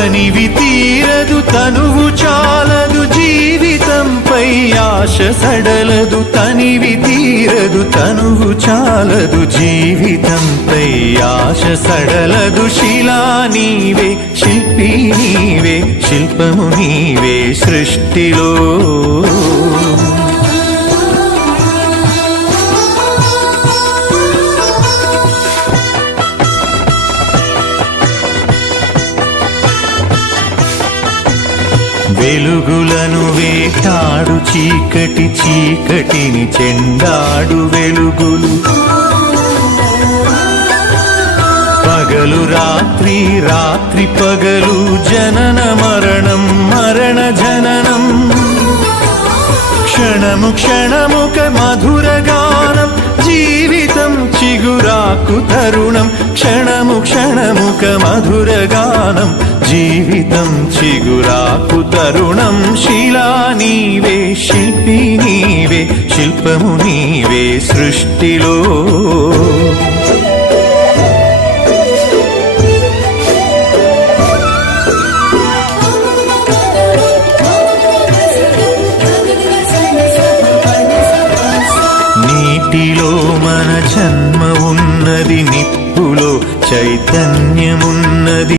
తనివి తీరదు తనువు చాలదు జీవితంపై ఆశ సడలదు తనివి తీరదు తనువు చాలదు జీవితంపై ఆశ సడలదు శిలా నీవే శిల్పి నీవే శిల్పము నీవే సృష్టిలో వెలుగులను వేటాడు చీకటి చీకటిని చెండాడు వెలుగులు పగలు రాత్రి రాత్రి పగలు జనన మరణం మరణ జననం క్షణము క్షణముక మధుర గానం జీవితం చిగురాకు తరుణం క్షణము క్షణముక మధుర గానం జీవితం చిగురాకు తరుణం శిలా నీవే శిల్పి నీవే శిల్పము నీవే సృష్టిలో నీటిలో మన జన్మ ఉన్నది నిప్పులో చైతన్యమున్నది